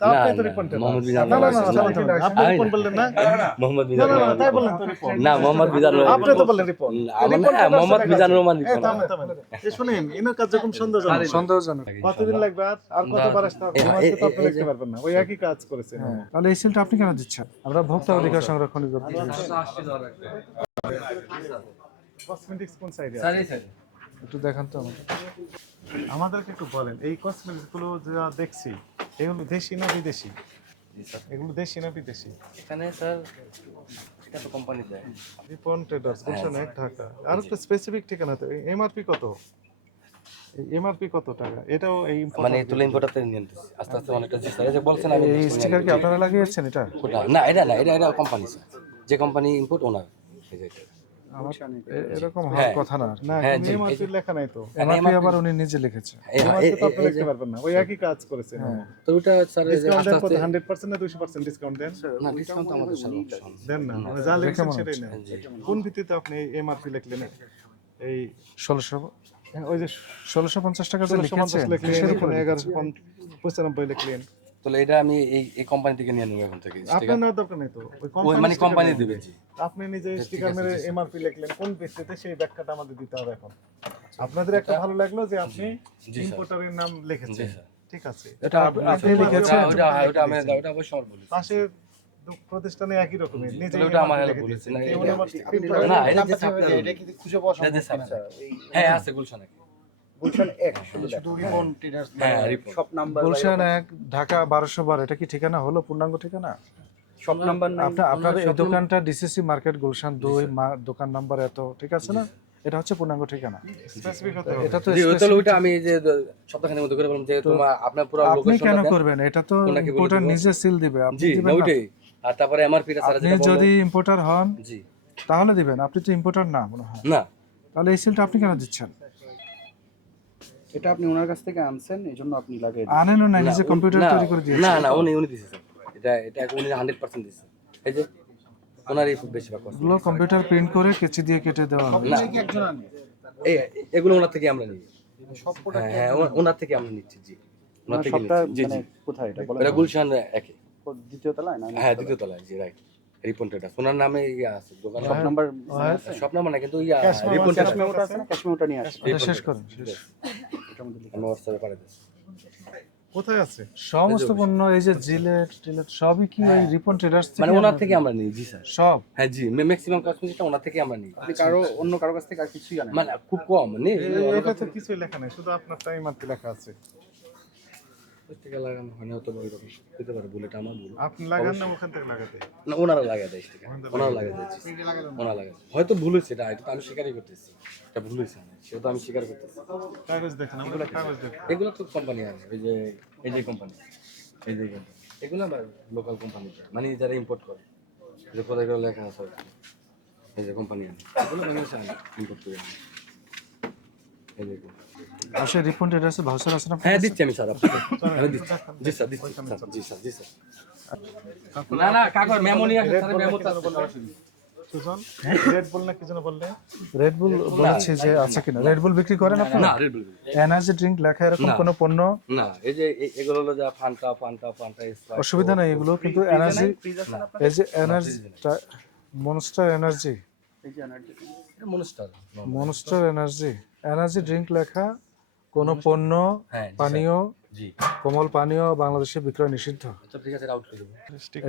আপনি তো রিপন টেলার। মোহাম্মদ বিজান না না না রহমান। আপনি রিপন বললেন না? মোহাম্মদ না বিজান না না রহমান। তাই বললেন তো রিপন। না মোহাম্মদ বিজান রহমান। আপনি তো বললেন রিপন। মোহাম্মদ বিজান রহমান এই রিপন। থামেন থামেন। এই শুনেন এনার কার্যক্রম সন্দেহজনক। সন্দেহজনক। কতদিন লাগবে আর কতবার আসতে হবে? আমাকে তো আপনি দেখতে পারবেন না। ওই একই কাজ করেছেন। তাহলে এই সিলটা আপনি কেন দিচ্ছেন? আমরা ভোক্তা অধিকার সংরক্ষণ কসমেটিক্স কোন সাইডে স্যার আছে? এই স্যার একটু দেখান তো আমাদের। আমাদেরকে একটু বলেন এই কসমেটিক্স গুলো যা দেখছি এগুলো দেশি না বিদেশি? এগুলো দেশি না বিদেশি? এখানে স্যার এটা তো কোম্পানি দেয়। রিপন ট্রেডার্স গুলশান 1 ঢাকা। আর একটা স্পেসিফিক ঠিকানাতে এমআরপি কত? এই এমআরপি কত টাকা? এটাও এই মানে তুলে ইম্পোর্টারতে নিয়ে নিতেছি আস্তে আস্তে অনেকটা জি স্যার এই যে বলছেন আমি এই স্টিকার কি আপনারা লাগিয়েছেন এটা? না এটা না এটা কোম্পানি স্যার যে কোম্পানি ইম্পোর্ট ওনার এই যে এটা। এরকম হওয়ার কথা না। না হ্যাঁ, জি, এমআরপি লেখা নাই তো। এমআরপি আবার উনি নিজে লিখেছে। এমআরপি তো আপনি দেখতে পারবেন না। ওই একই কাজ করেছেন। তো ওটা স্যার এই যে ডিসকাউন্ট আস্তে দেন কত? আস্তে 100% না 200% ডিসকাউন্ট দেন? না ডিসকাউন্ট তো আমাদের স্যার অপশন দেন না। মানে যা লিখছেন সেটাই না। কোন ভিত্তিতে আপনি এমআরপি লিখলেন? এই 1600 ওই যে 1650 টাকা যে 1650 লিখেছেন লিখলেন, কিসের উপরে? এখানে 1195 লিখলেন। তাহলে এটা আমি এই কোম্পানি থেকে নিয়ে নেব এখন থেকে আপনার নেওয়ার দরকার নেই তো। ওই ওই মানে কোম্পানি দিবে জি আপনি নিজে স্টিকার মেরে এমআরপি লিখলেন, কোন ভিত্তিতে সেই ব্যাখ্যাটা আমাদের দিতে হবে এখন। আপনাদের একটা ভালো লাগলো যে আপনি স্যার। ইম্পোর্টারের নাম লিখেছেন। জি স্যার। ঠিক আছে। এটা আপনি লিখেছেন? ওটা আমি ওটা অবশ্যই আমার বলি পাশের প্রতিষ্ঠানে একই রকমের নিজে তাহলে ওটা আমার লিখে বলেছে দিয়েছেন। না কেউ এটা- আমার না এটা যে আপনার এটা কি খুঁজে পাওয়া সম্ভব এটা কিনা? হ্যাঁ আছে গুলশানে গুলশান 1 শুধু রিপন ট্রেডার্স হ্যাঁ report shop number Gulshan 1 Dhaka 1212 এটা কি ঠিকানা হলো পূর্ণাঙ্গ ঠিকানা? শপ নাম্বার আপনার এই দোকানটা ডিসিসি মার্কেট গুলশান 2 দোকান নাম্বার এত ঠিক আছে না? এটা হচ্ছে পূর্ণাঙ্গ ঠিকানা। স্পেসিফিক হতে হবে। এটা তো জি তাহলে ওটা আমি যে সপ্তাহখানেক মধ্যে করে বললাম যে তোমার আপনার পুরো আপনি লোকেশন কেন করবেন? এটা তো ওনাকে বলে ইম্পোর্টার দেবো। নিজে সিল দিবে, আপনি জি দিবেন না না। ওইটাই আর তারপরে এমআরপি টা স্যার আপনি যেটা যদি বললো ইম্পোর্টার হন জি তাহলে দিবেন, আপনি তো ইম্পোর্টার না মনে হয়। না তাহলে এই সিলটা আপনি কেন দিচ্ছেন? এটা আপনি ওনার কাছ থেকে আনছেন এইজন্য আপনি লাগিয়ে আনেনও না, নিজে না, কম্পিউটার না, তৈরি করে দিয়েছেন। না না উনি দিছে স্যার এটা উনি 100% দিছে এই যে ওনারই বেশিরভাগ কথা এগুলো কম্পিউটার প্রিন্ট করে কেচি দিয়ে কেটে দেওয়া হবে। না এগুলো ওনার থেকে আমরা নিই হ্যাঁ হ্যাঁ ওনার থেকে আমরা নিচ্ছি জি ওনার থেকে শপটা নিচ্ছি জি মানে জি কোথায় এটা বলেন? এটা গুলশান একে দ্বিতীয় তলায় না? হ্যাঁ দ্বিতীয় তলায় জি রাইট রিপন ট্রেডার্স ওনার নামে ইয়ে আছে দোকান শপ নাম্বার সব নাম না কিন্তু রিপন ক্যাশ ট্রেডার্স মেমোটা আছে না? ক্যাশ মেমোটা নিয়ে আসেন। এটা শেষ করুন, শেষ। এটার মধ্যে লিখে আমি হোয়াটসঅ্যাপে পাঠিয়ে দিচ্ছি কোথায় আছে? সমস্ত পণ্য এই যে জিলেট টিলেট সবই কি ওই রিপন ট্রেডার্স থেকে? মানে ওনার থেকে আমরা নিই জি স্যার সব হ্যাঁ জি ম্যাক্সিমাম কসমেটিক্সটা ওনার থেকে আমরা নিই আপনি অন্য কারো কাছ থেকে আর কিছুই জানেন না? মানে খুব কম নেই এটা তো কিছুই লেখা নাই, শুধু আপনার এমআরপি লেখা আছে। থেকে লাগানো হয়নি হয়তো ওই রকম হতে পারে বুলেট আমার ভুল আপনি লাগান না ওখান থেকে লাগাতে? না ওনারা লাগাই দেয় স্টিকার ওনারা লাগাই দেয় ওনারা লাগাই হয়তো ভুল হয়েছে এটা তো আমি স্বীকারই করতেছি এটা ভুল হয়েছে সেটা তো আমি স্বীকার করতেছি কাগজ দেখেন, আমরা কাগজ দেখেন। এগুলো তো কোম্পানি আছে এই যে কোম্পানি এগুলো লোকাল কোম্পানি মানে যারা ইম্পোর্ট করে যে কোথায় করে লেখা আছে আর কি। এই যে কোম্পানি আছে এগুলো বাংলাদেশে ইম্পোর্ট করে আনে। এই যে পাশে রিপন ট্রেডার্সের ভাউচার আছে না? হ্যাঁ দিচ্ছি আমি স্যার আপনাকে আমি দিচ্ছি জি স্যার দিচ্ছি স্যার জি স্যার জি স্যার না না কাগজ মেমো নিয়ে আসেন স্যার মেমো তো সুজন রেড বল না কি যেন বললে? রেড বুল বলেছে যে আছে কিনা? রেড বুল বিক্রি করেন আপনারা? না রেড বুল এনার্জি ড্রিঙ্ক লেখা এরকম না। কোনো পণ্য না এই যে এগুলো হলো যা ফান্টা Sprite, অসুবিধা নেই এগুলো, কিন্তু এনার্জি এই যে এনার্জি মনস্টার এনার্জি এই যে এনার্জি এটা মনস্টার মনস্টার এনার্জি ড্রিঙ্ক লেখা কোনো পণ্য হ্যাঁ জি, পানীয় জি কোমল পানীয় বাংলাদেশে বিক্রয় নিষিদ্ধ। আচ্ছা ঠিক আছে আউট করে দেবো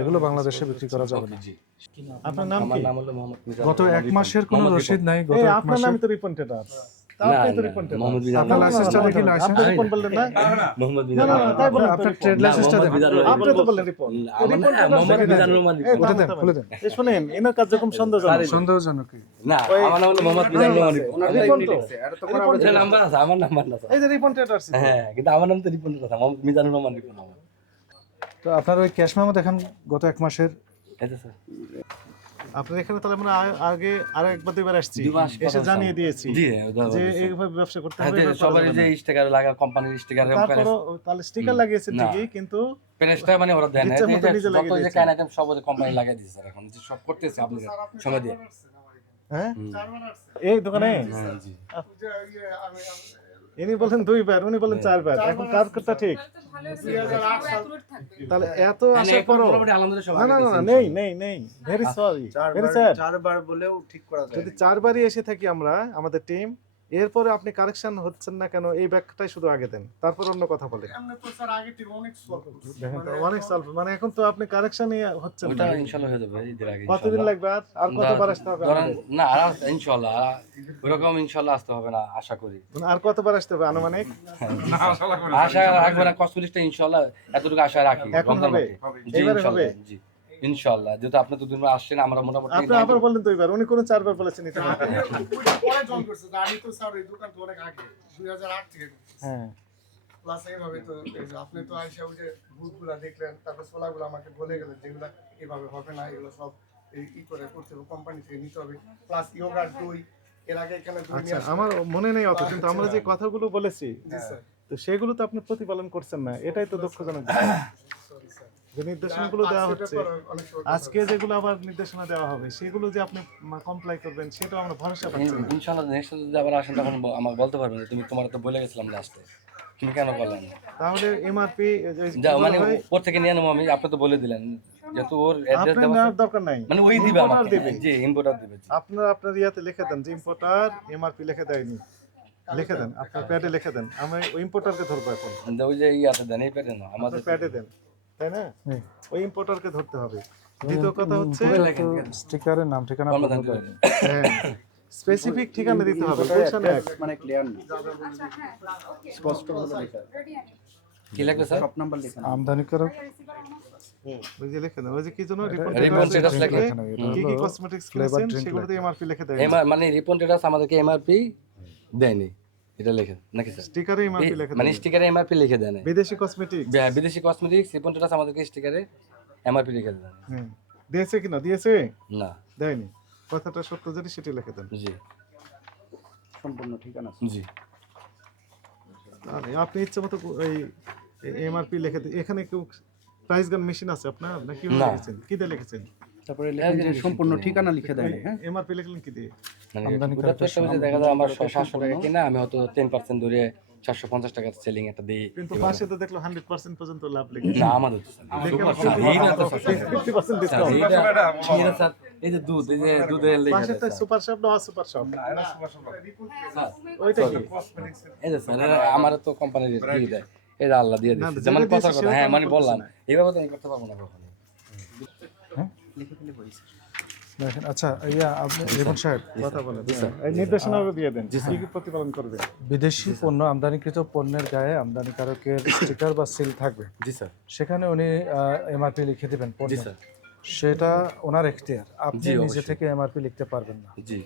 এগুলো বাংলাদেশে বিক্রি করা যাবে না। জি আপনার নাম আমার কি? নাম হলো মোহাম্মদ মিজান গত এক মাসের কোনো মোহাম্মদ রসিদ নাই। গত এই এক আপনার মাসের নামই তো রিপন ট্রেডার্স। না, আপনি তো না, রিপন ট্রেডার্স। মোহাম্মদ বিজান আপনার লাইসেন্সটা দেখি, লাইসেন্স আপনি রিপন বললেন না? মোহাম্মদ না বিজান না না, তাই বললেন তো আপনার রিপন। ট্রেড লাইসেন্সটা দেন। আপনি তো বললেন রিপন। মোহাম্মদ বিজান রহমান এই খুলে দেন, থামেন, খুলে দেন। এই শুনেন এনার কার্যক্রম সন্দেহজনক। সন্দেহজনক কি? না আমার নাম হলো মোহাম্মদ বিজান রহমান রিপন তো। এটা নাম্বার আছে আমার নাম্বার না স্যার এই যে রিপন ট্রেডার্স। হ্যাঁ কিন্তু আমার নাম তো রিপন কথা মোহাম্মদ মিজানুর রহমান রিপন আমার তো আপনার ওই ক্যাশ মেমো দেখান গত এক মাসের। এটা স্যার আপনার এখানে তাহলে আমরা আগে আর একবার দুইবার আসছি, দুইবার এসে জানিয়ে দিয়েছি জি যে এইভাবে ব্যবসা করতে হ্যাঁ হবে। এভাবে করা সবার যাবে যে না। স্টিকার লাগা কোম্পানির স্টিকার তারপরও তাহলে স্টিকার লাগিয়েছে না। ঠিকই, কিন্তু প্যানেলটা মানে ওরা দেন না ইচ্ছা মতো নিজে লাগিয়ে যত যে দিয়েছে। ক্যান আইটেম সব ওদের কোম্পানি লাগিয়ে দিয়েছে স্যার এখন যে সব করতেছে আপনি সময় দিয়ে হ্যাঁ এই দোকানে হ্যাঁ জি ইনি বলেন 2 বার, উনি বলেন 4 বার, এখন কার কথা ঠিক? তাহলে এত আসার পরও মোটামুটি আলহামদুলিল্লাহ সব না না আগে না দিয়েছি, নেই ভেরি সরি ভেরি স্যাড। চারবার বলেও ঠিক করা যায় যদি 4 বারই এসে থাকি আমরা আমাদের টিম, এরপরে আপনি কারেকশন হচ্ছেন না কেন, এই ব্যাখ্যাটাই শুধু আগে দেন, তারপর অন্য কথা বলে দেখেন তো অনেক সলভ, মানে এখন তো আপনি কারেকশনই হচ্ছেন ওটা না। ইনশাআল্লাহ হয়ে যাবে ঈদের আগে কতদিন ইনশাআল্লাহ। লাগবে আর কতবার আসতে হবে ধরেন আমাদের? না আর ইনশাআল্লাহ ওরকম ইনশাআল্লাহ আসতে হবে না আশা করি। মানে আর কতবার আসতে হবে আনুমানিক? আশা রাখবো না কসমেটিক্সটা ইনশাআল্লাহ এতটুকু আশা রাখি এখন রমজান হবে? মাসে। জি এবারে ইনশাআল্লাহ হবে? জি ইনশাআল্লাহ যেহেতু আপনি তো দুদিন আসছেন আমরা মোটামুটি আপনি আবার বলেন 2 বার, উনি কোন 4 বার বলেছেন ইতিমধ্যে। পরে জয়েন করছে আমি তো স্যার এই দোকান তো অনেক আগে 2008 থেকে হ্যাঁ প্লাস এইভাবে তো এই যে আপনি তো আইসা ওই যে বুথগুলা দেখলেন, তারপর সোলাগুলো আমাকে বলে গেলেন যেগুলো এভাবে হবে না, এগুলো সব ই করে করতে হবে, কোম্পানি থেকে নিতে হবে, প্লাস ইয়োগার দই এর আগে এখানে দই আচ্ছা নিয়ে আসছে। আমার মনে নেই অত, কিন্তু আমরা যে কথাগুলো বলেছি জি স্যার, তো সেগুলো তো আপনি প্রতিপালন করছেন না, এটাই তো দুঃখজনক বিষয়। Sorry sir. যে নির্দেশনাগুলো দেওয়া আজকের হচ্ছে, ব্যাপারে অনেক সময় কথা আজকে যেগুলো আবার নির্দেশনা দেওয়া হবে সেগুলো যে আপনি কমপ্লাই করবেন সেটাও আমরা ভরসা পাচ্ছি না। ইনশাআল্লাহ নেক্সট যদি আবার আসেন তখন আমাকে বলতে পারবেন যে তুমি তোমার তো বলে গেছিলাম লাস্টে তুমি কেন করলে না? তাহলে এমআরপি যা মানে ওর থেকে নিয়ে নেবো আমি, আপনি তো বলে দিলেন যেহেতু ওর অ্যাড্রেস আপনার দেওয়া নেওয়ার দরকার নাই, মানে ওই দিবে Importer আমাকে দিবে। জি ইম্পোর্টার দিবে জি আপনার ইয়াতে লিখে দেন যে ইম্পোর্টার এমআরপি লিখে দেয়নি, লিখে দেন আপনার প্যাডে লিখে দেন, আমি ওই ইম্পোর্টারকে ধরবো এখন, কিন্তু ওই যে ইয়াতে দেন এই পেটে না আমাদের আপনার প্যাডে দেন, তাই না? হুম। ওই ইম্পোর্টারকে ধরতে হবে। দ্বিতীয় কথা হচ্ছে স্টিকারের নাম ঠিকানা সমাধান বলে করে দেন। দেন। স্পেসিফিক ঠিকানা দিতে হবে, গুলশানে এক। মানে ক্লিয়ার না স্পষ্ট বলে লেখা কি লাগবে স্যার? শপ নাম্বার লেখা আমদানিকারক ওই যে লিখে দেন, ওই যে কি জন্য রিপন স্ট্যাটাস লেখা। কি কি কসমেটিক্স কিনেছেন সেগুলোতে এমআরপি লিখে দেয়, মানে রিপন স্ট্যাটাস আমাদেরকে এমআরপি দেয়নি এটা লেখেন নাকি স্যার? স্টিকারে এমআরপি লিখে মানে দেন। স্টিকারে এমআরপি লিখে দেন বিদেশি কসমেটিক্স বিদেশি কসমেটিক্স রিপন স্ট্যাটাস আমাদেরকে স্টিকারে এমআরপি লিখে দেন দিয়েছে কিনা, দিয়েছে না দেয়নি, কথাটা সত্য যদি সেটি লিখে দেন। জি সম্পূর্ণ ঠিকানা জি আর আপনি ইচ্ছে মতো এই এমআরপি লিখে দেন। এখানে কেউ প্রাইস গান মেশিন আছে আপনার নাকি না। লিখেছেন, কি দিয়ে লিখেছেন? তারপরে লেখেন যে সম্পূর্ণ ঠিকানা লিখে দেন হ্যাঁ এমআরপি লিখলেন কি দিয়ে? মানে আমদানি ওটা তো একটা করার বিষয় দেখা যায় আমার 700 টাকা কিনা আমি হয়তো 10% ধরে 450 টাকা সেলিং একটা দিই কিন্তু পাশে তো দেখলো 100% পর্যন্ত লাভ লিখেছে। না আমাদের তো স্যার দেখে সুপার স্যার এইটা তো স্যার 50% স্যার, ডিসকাউন্ট। এইটা স্যার এই যে দুধ এই যে দুধের লেখা পাশে তো আছে, সুপার শপ না সুপার শপ, স্যার ওইটা কি? এই যে স্যার আমার তো কোম্পানি দিয়ে দেয় এটা আল্লাহ দিয়ে না, দিচ্ছে যেটা মানে দিয়েছে কথার কথা সেটা হ্যাঁ তো মানে আমরা বললাম করতেছি এইভাবে তো আমি করতে পারবো না কখনো লিখে দিলে হয়েছে দেখেন আচ্ছা ইয়া আপনি রিপন সাহেব কথা বলেন এই নির্দেশনাও দিয়ে দেন কি কি প্রতিপালন করবে। বিদেশি পণ্য আমদানিকৃত পণ্যের গায়ে আমদানিকারকের স্টিকার বা সিল থাকবে, জি স্যার সেখানে উনি এমআরপি লিখে দেবেন জি পণ্য, স্যার সেটা ওনার এখতিয়ার, আপনি জি, নিজে অবশ্যই। থেকে এমআরপি লিখতে পারবেন না। জি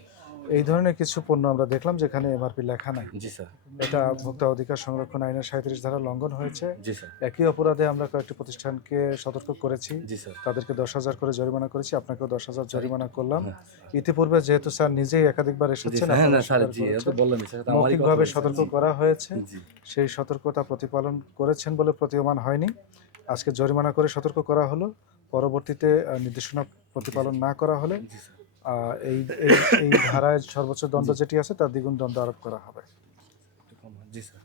এই ধরনের কিছু পণ্য আমরা দেখলাম যেখানে এমআরপি লেখা নাই, জি স্যার এটা ভোক্তা অধিকার সংরক্ষণ আইনের 37 ধারা লঙ্ঘন হয়েছে। জি স্যার একই অপরাধে আমরা কয়েকটি প্রতিষ্ঠানকে সতর্ক করেছি, জি স্যার তাদেরকে 10,000 করে জরিমানা করেছি, আপনাকেও 10,000 জরিমানা করলাম। হ্যাঁ। ইতিপূর্বে যেহেতু স্যার নিজেই একাধিকবার জি এসেছেন, স্যার হ্যাঁ না আপনারা স্যার স্বীকার জি করেছেন, এটা বললেন স্যার এটা আমারই কথা মৌখিকভাবে বলছেন। সতর্ক করা হয়েছে, জি সেই সতর্কতা প্রতিপালন করেছেন বলে প্রতীয়মান হয়নি। আজকে জরিমানা করে সতর্ক করা হলো, পরবর্তীতে নির্দেশনা প্রতিপালন না করা হলে জি স্যার এই এই এই ধারায় সর্বোচ্চ দণ্ড যেটি আছে তার দ্বিগুণ দণ্ড আরোপ করা হবে। জি স্যার